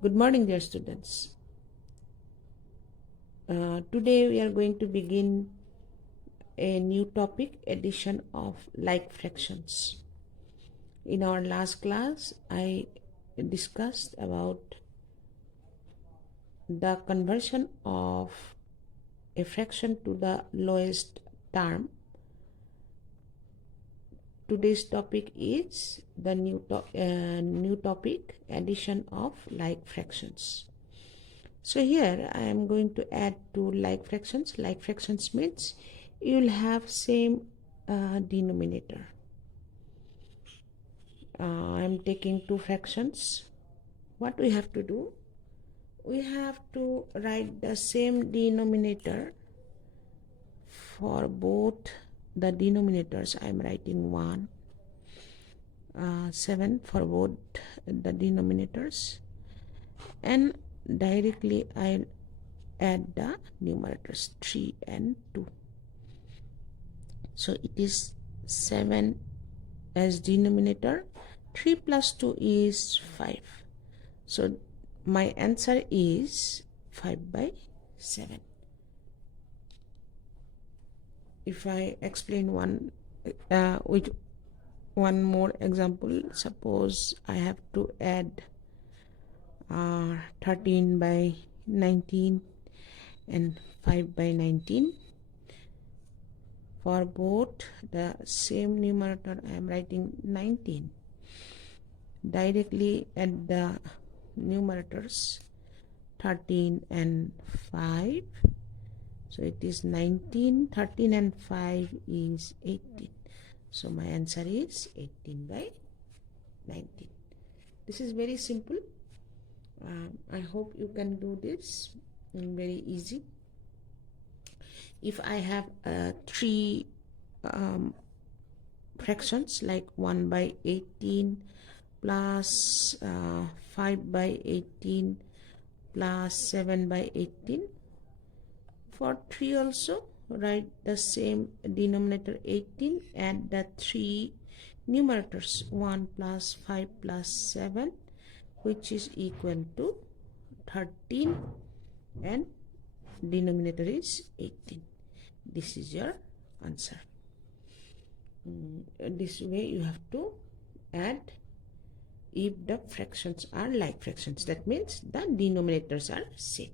Good morning, dear students. Today we are going to begin a new topic, addition of like fractions. In our last class, I discussed about the conversion of a fraction to the lowest term. Today's topic is the new topic, addition of like fractions. So here I am going to add two like fractions. Like fractions means you will have same denominator. I am taking two fractions. What we have to do? We have to write the same denominator for both the denominators. I am writing 1, 7 for both the denominators, and directly I'll add the numerators 3 and 2. So it is 7 as denominator, 3 plus 2 is 5. So my answer is 5 by 7. If I explain with one more example, suppose I have to add 13 by 19 and 5 by 19. For both the same numerator, I am writing 19. Directly add the numerators 13 and 5. So it is 19. 13 and 5 is 18. So my answer is 18 by 19. This is very simple. I hope you can do this very easy. If I have three fractions like 1 by 18 plus 5 by 18 plus 7 by 18, for 3 also write the same denominator 18, add the 3 numerators 1 plus 5 plus 7, which is equal to 13, and denominator is 18. This is your answer. This way you have to add if the fractions are like fractions. That means the denominators are same.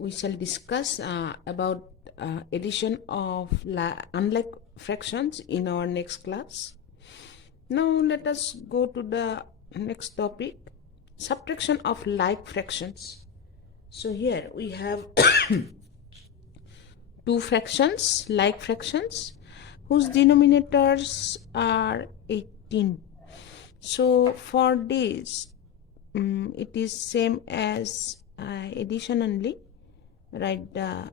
We shall discuss about addition of unlike fractions in our next class. Now let us go to the next topic, subtraction of like fractions. So here we have two fractions, like fractions, whose denominators are 18. So for this, it is same as addition only. Write the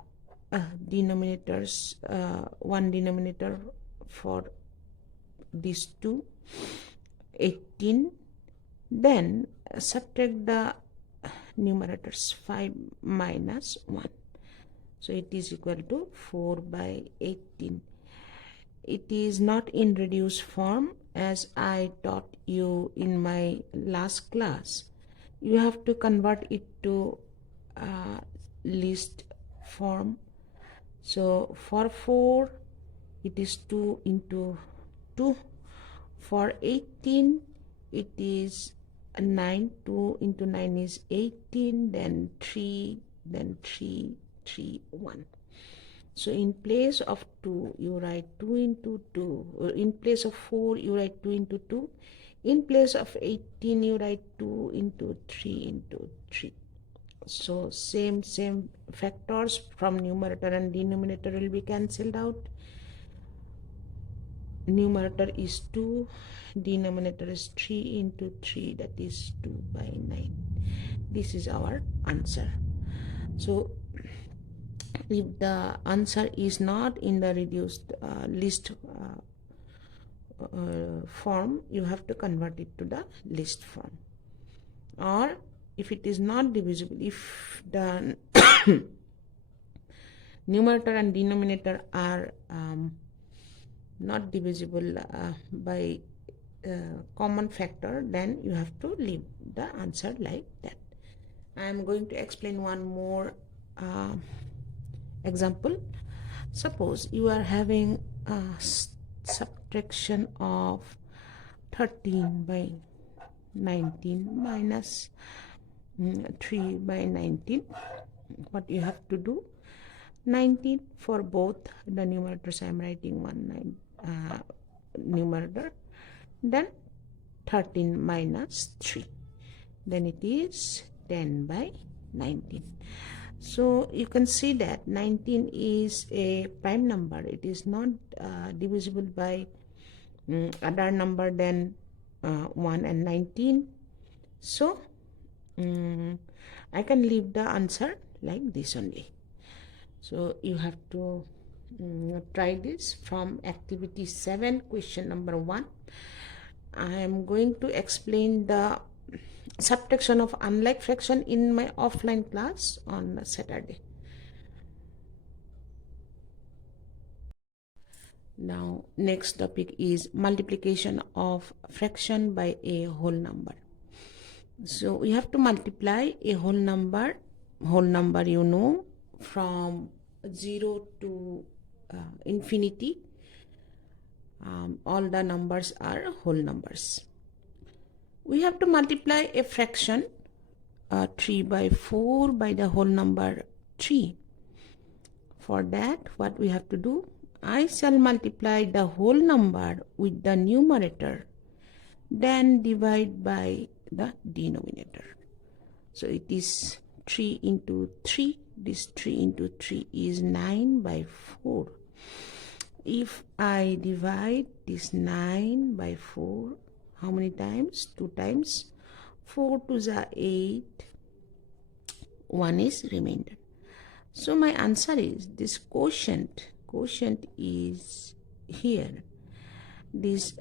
denominators, one denominator for these two, 18. Then subtract the numerators 5 minus 1. So it is equal to 4 by 18. It is not in reduced form as I taught you in my last class. You have to convert it to list form. So for 4 it is 2 into 2. For 18 it is 9. 2 into 9 is 18, then 3, then 3, 3, 1. So in place of 2 you write 2 into 2, or in place of 4 you write 2 into 2, in place of 18 you write 2 into 3 into 3. So same factors from numerator and denominator will be cancelled out. Numerator is 2, denominator is 3 into 3, that is 2 by 9. This is our answer. So if the answer is not in the reduced list form, you have to convert it to the list form. Or if it is not divisible, if the numerator and denominator are not divisible by common factor, then you have to leave the answer like that. I am going to explain one more example. Suppose you are having a subtraction of 13 by 19 minus 3 by 19. What you have to do, 19 for both the numerators. I am writing one numerator, then 13 minus 3, then it is 10 by 19. So you can see that 19 is a prime number. It is not divisible by other number than 1 and 19. So I can leave the answer like this only. So you have to try this from activity 7, question number 1. I am going to explain the subtraction of unlike fraction in my offline class on Saturday. Now next topic is multiplication of fraction by a whole number. So we have to multiply a whole number you know, from 0 to infinity. All the numbers are whole numbers. We have to multiply a fraction 3 by 4 by the whole number 3. For that, what we have to do, I shall multiply the whole number with the numerator, then divide by the denominator. So it is 3 into 3. This 3 into 3 is 9 by 4. If I divide this 9 by 4, how many times? 2 times. 4 to the 8. 1 is remainder. So my answer is this quotient. Quotient is here. This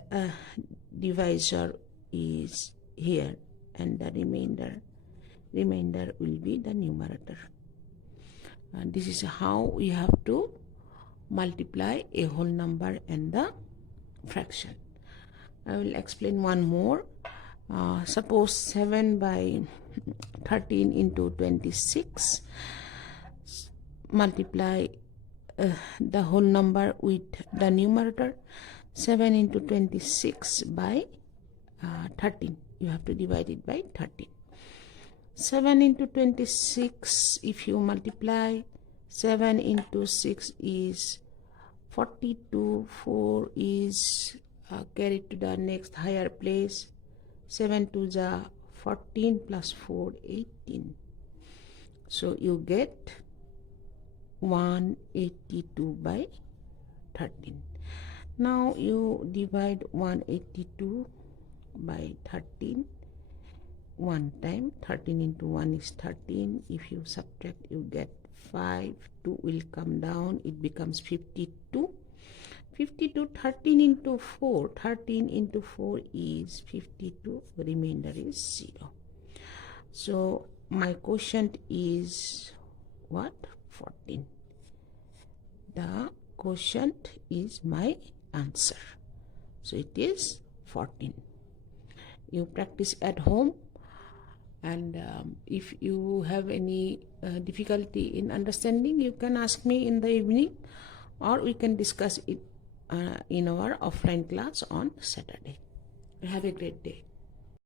divisor is here, and the remainder will be the numerator. And this is how we have to multiply a whole number and the fraction. I will explain one more. Suppose 7 by 13 into 26. Multiply the whole number with the numerator. 7 into 26 by 13. You have to divide it by 13. 7 into 26, if you multiply, 7 into 6 is 42. 4 is carried to the next higher place. 7 to the 14 plus 4, 18. So you get 182 by 13. Now you divide 182 by 13 one time. 13 into 1 is 13. If you subtract, you get 5. 2 will come down. It becomes 52. 52. 13 into 4. 13 into 4 is 52. Remainder is 0. So my quotient is what? 14. The quotient is my answer. So it is 14. You practice at home, and if you have any difficulty in understanding, you can ask me in the evening, or we can discuss it in our offline class on Saturday. Have a great day.